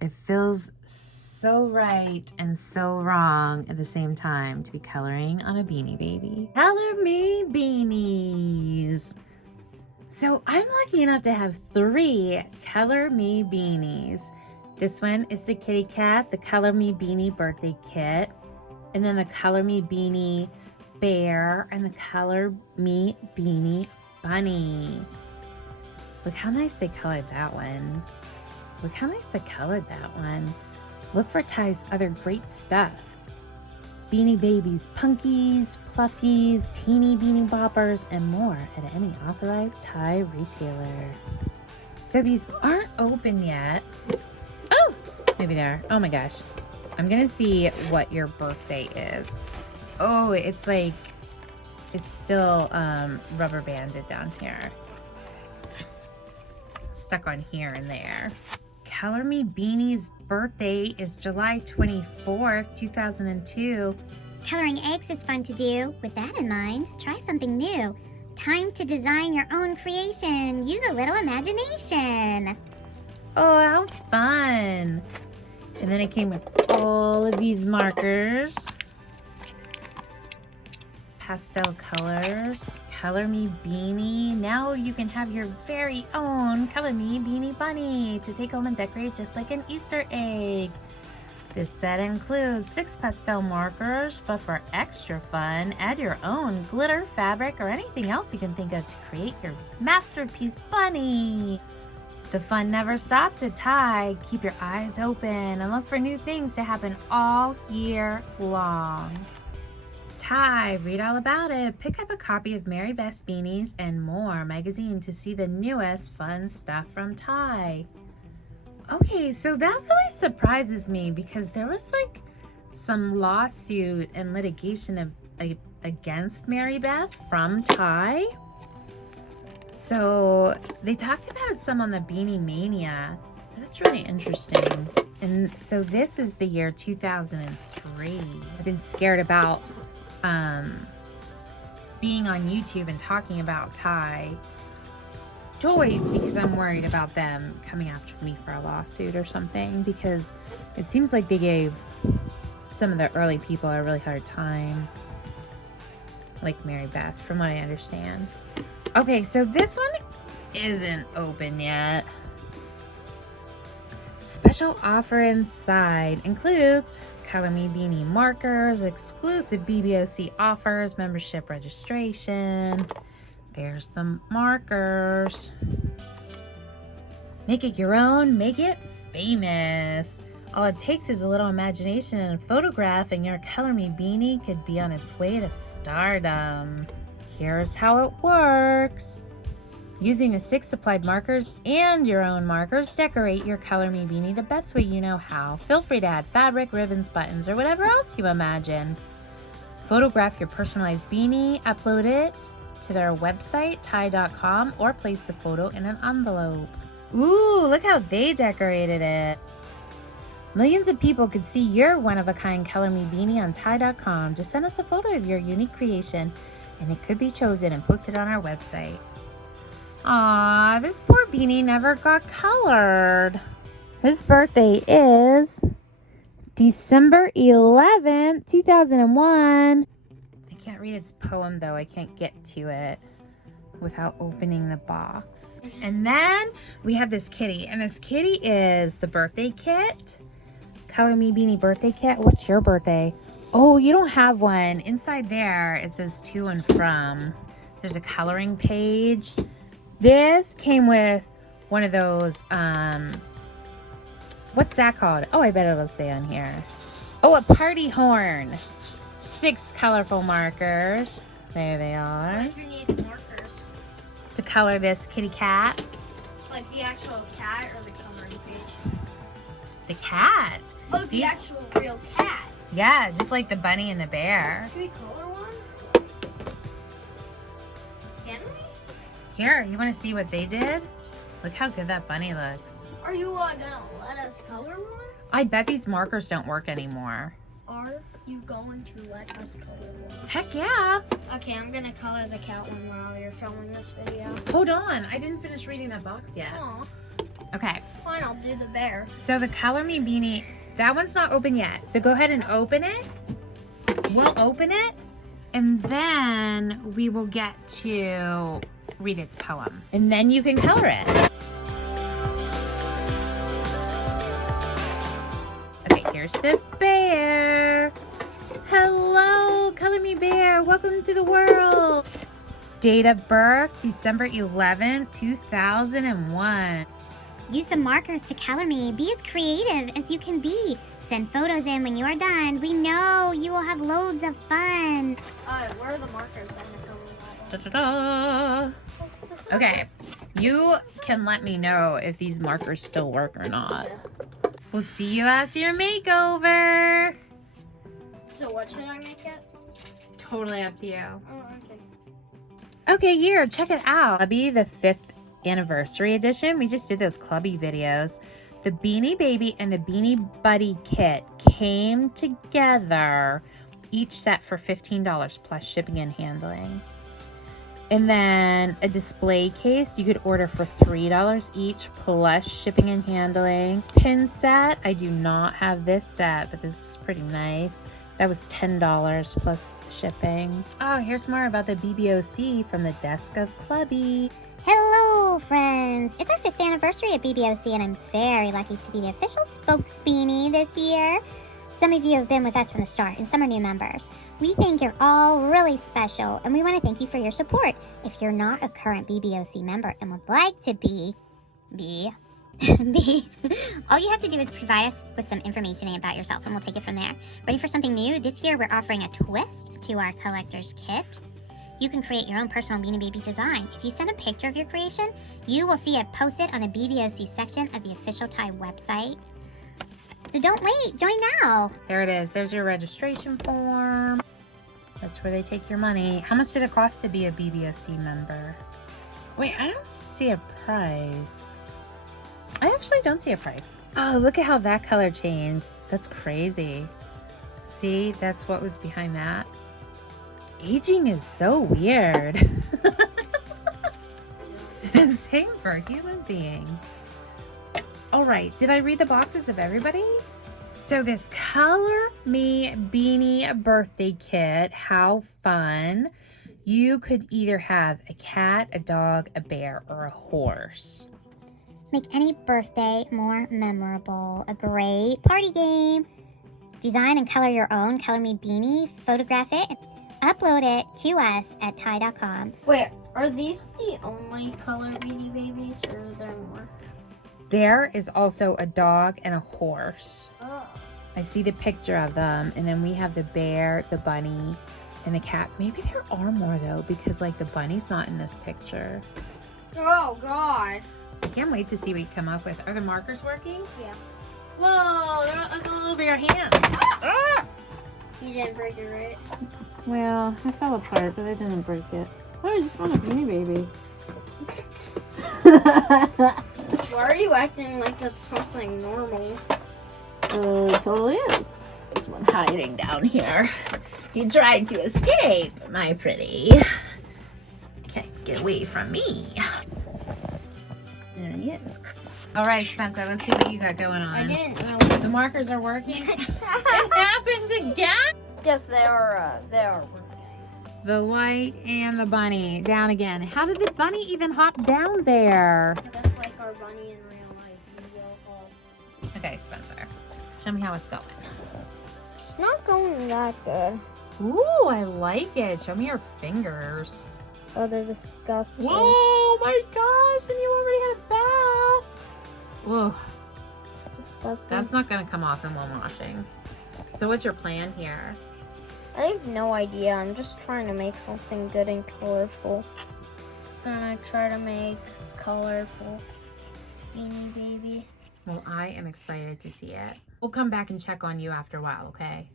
It feels so right and so wrong at the same time to be coloring on a Beanie Baby. Color me beanies. So I'm lucky enough to have 3 Color Me beanies. This one is the kitty cat, the Color Me Beanie birthday kit, and then the Color Me Beanie bear, and the Color Me Beanie bunny. Look how nice they colored that one. Look how nice they colored that one. Look for Ty's other great stuff. Beanie Babies, Punkies, Pluffies, Teeny Beanie Boppers, and more at any authorized Ty retailer. So these aren't open yet. Oh, maybe they are. Oh my gosh. I'm gonna see what your birthday is. Oh, it's like, it's still rubber banded down here. It's stuck on here and there. Color Me Beanie's birthday is July 24th, 2002. Coloring eggs is fun to do. With that in mind, try something new. Time to design your own creation. Use a little imagination. Oh, how fun. And then it came with all of these markers. Pastel colors. Color Me Beanie. Now you can have your very own Color Me Beanie Bunny to take home and decorate just like an Easter egg. This set includes 6 pastel markers, but for extra fun, add your own glitter, fabric, or anything else you can think of to create your masterpiece bunny. The fun never stops at Ty. Keep your eyes open and look for new things to happen all year long. Ty, read all about it. Pick up a copy of Mary Best Beanies and More magazine to see the newest fun stuff from Ty. Okay, so that really surprises me because there was like some lawsuit and litigation against Mary Beth from Ty. So they talked about it some on the Beanie Mania. So that's really interesting. And so this is the year 2003. I've been scared about being on YouTube and talking about Ty toys because I'm worried about them coming after me for a lawsuit or something, because it seems like they gave some of the early people a really hard time, like Mary Beth, from what I understand. Okay, so this one isn't open yet. Special offer inside includes Color Me Beanie markers, exclusive BBOC offers, membership registration. There's the markers. Make it your own, make it famous. All it takes is a little imagination and a photograph, and your Color Me Beanie could be on its way to stardom. Here's how it works. Using the 6 supplied markers and your own markers, decorate your Color Me Beanie the best way you know how. Feel free to add fabric, ribbons, buttons, or whatever else you imagine. Photograph your personalized beanie, upload it to their website, ty.com, or place the photo in an envelope. Ooh, look how they decorated it. Millions of people could see your one-of-a-kind Color Me Beanie on ty.com. Just send us a photo of your unique creation, and it could be chosen and posted on our website. Aw, this poor beanie never got colored. His birthday is December 11th, 2001. I can't read its poem though. I can't get to it without opening the box. And then we have this kitty, and this kitty is the birthday kit. Color Me Beanie birthday kit. What's your birthday? Oh, you don't have one. Inside there, it says to and from. There's a coloring page. This came with one of those, what's that called? Oh, I bet it'll say on here. Oh, a party horn. 6 colorful markers. There they are. Why do you need markers? To color this kitty cat. Like the actual cat or the coloring page? The cat. Oh, the actual real cat. Yeah, just like the bunny and the bear. Can we color one? Can we? Here, you want to see what they did? Look how good that bunny looks. Are you gonna let us color one? I bet these markers don't work anymore. Are you going to let us color one? Heck yeah. Okay, I'm gonna color the cat one while you're filming this video. Hold on, I didn't finish reading that box yet. Aw. Okay. Fine, I'll do the bear. So the Color Me Beanie, that one's not open yet. So go ahead and open it. We'll open it, and then we will get to read its poem. And then you can color it. Okay, here's the bear. Hello, Color Me Bear. Welcome to the world. Date of birth, December 11th, 2001. Use some markers to color me. Be as creative as you can be. Send photos in when you are done. We know you will have loads of fun. Where are the markers? Da-da-da. Okay, you can let me know if these markers still work or not. We'll see you after your makeover. So what should I make it? Totally up to you. Oh, okay. Okay, here, check it out. Clubby, the 5th anniversary edition. We just did those Clubby videos. The Beanie Baby and the Beanie Buddy kit came together, each set for $15 plus shipping and handling. And then a display case you could order for $3 each plus shipping and handling. Pin set, I do not have this set, but this is pretty nice. That was $10 plus shipping. Oh, here's more about the BBOC from the desk of Clubby. Hello, friends. It's our 5th anniversary at BBOC, and I'm very lucky to be the official spokesbeanie this year. Some of you have been with us from the start, and some are new members. We think you're all really special, and we want to thank you for your support. If you're not a current BBOC member and would like to be, all you have to do is provide us with some information about yourself, and we'll take it from there. Ready for something new? This year, we're offering a twist to our collector's kit. You can create your own personal Beanie Baby design. If you send a picture of your creation, you will see it posted on the BBOC section of the official Thai website. So don't wait, join now. There it is. There's your registration form. That's where they take your money. How much did it cost to be a BBOC member? Wait, I don't see a price. I actually don't see a price. Oh, look at how that color changed. That's crazy. See, that's what was behind that. Aging is so weird. Same for human beings. All right, did I read the boxes of everybody? So this Color Me Beanie birthday kit, how fun. You could either have a cat, a dog, a bear, or a horse. Make any birthday more memorable. A great party game. Design and color your own Color Me Beanie. Photograph it. Upload it to us at Thai.com. Wait, are these the only color Beanie Babies, or are there more? There is also a dog and a horse. Oh. I see the picture of them, and then we have the bear, the bunny, and the cat. Maybe there are more though, because like the bunny's not in this picture. Oh, God. I can't wait to see what you come up with. Are the markers working? Yeah. Whoa, that's all over your hands. Ah! You didn't break it, right? Well, I fell apart, but I didn't break it. Oh, I just want a Beanie Baby. Why are you acting like that's something normal? It totally is. There's one hiding down here. You tried to escape, my pretty. Can't get away from me. There he is. All right, Spencer, let's see what you got going on. I didn't really. The markers are working. It happened again. Yes, they are working. The light and the bunny down again. How did the bunny even hop down there? Just like our bunny in real life. Okay, Spencer, show me how it's going. It's not going that good. Ooh, I like it. Show me your fingers. Oh, they're disgusting. Whoa, my gosh, and you already had a bath. Whoa, It's disgusting. that's not gonna come off in one washing. So what's your plan here? I have no idea. I'm just trying to make something good and colorful. Gonna try to make colorful Beanie Baby. Well, I am excited to see it. We'll come back and check on you after a while, okay?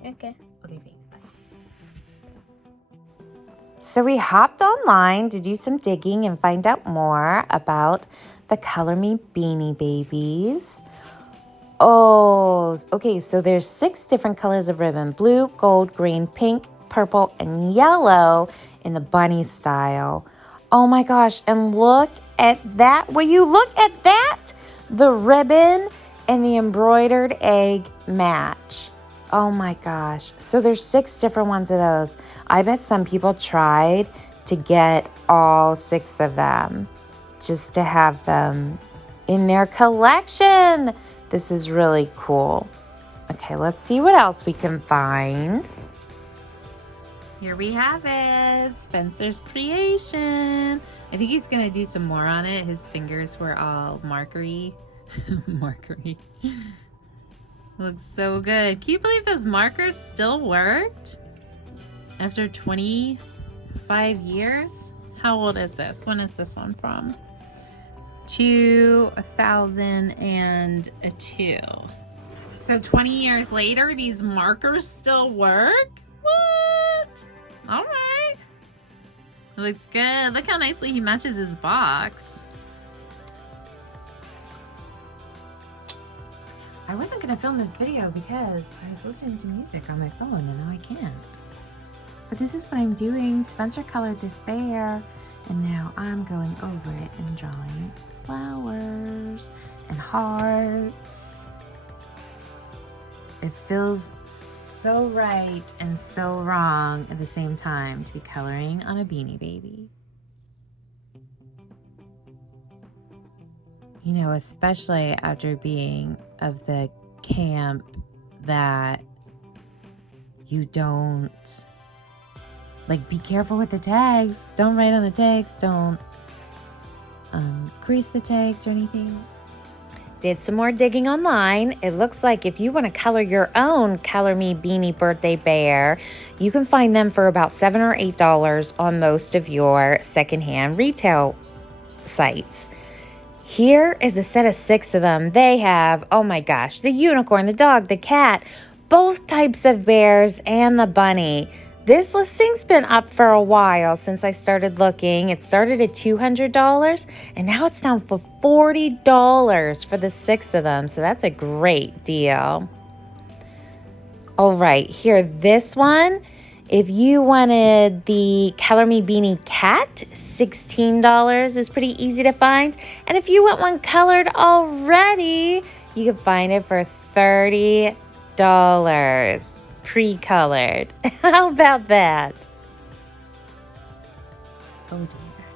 Okay. Okay, thanks, bye. So we hopped online to do some digging and find out more about the Color Me Beanie Babies. Oh, okay, so there's 6 different colors of ribbon: blue, gold, green, pink, purple, and yellow in the bunny style. Oh my gosh, and look at that. Will you look at that? The ribbon and the embroidered egg match. Oh my gosh. So there's 6 different ones of those. I bet some people tried to get all 6 of them just to have them in their collection. This is really cool. Okay, let's see what else we can find. Here we have it, Spencer's creation. I think he's gonna do some more on it. His fingers were all markery. Markery. Looks so good. Can you believe those markers still worked? After 25 years? How old is this? When is this one from? 2002. So 20 years later, these markers still work? What? All right. It looks good. Look how nicely he matches his box. I wasn't going to film this video because I was listening to music on my phone and now I can't. But this is what I'm doing. Spencer colored this bear and now I'm going over it and drawing flowers and hearts. It feels so right and so wrong at the same time to be coloring on a Beanie Baby. You know, especially after being of the camp that you don't, like, be careful with the tags. Don't write on the tags. Don't crease the tags or anything. Did some more digging online. It looks like if you want to color your own Color Me Beanie Birthday Bear, you can find them for about $7 or $8 on most of your secondhand retail sites. Here is a set of 6 of them. They have, oh my gosh, the unicorn, the dog, the cat, both types of bears, and the bunny. This listing's been up for a while since I started looking. It started at $200 and now it's down for $40 for the 6 of them. So that's a great deal. All right, here, this one. If you wanted the Color Me Beanie Cat, $16 is pretty easy to find. And if you want one colored already, you can find it for $30. Pre-colored. How about that? Oh dear.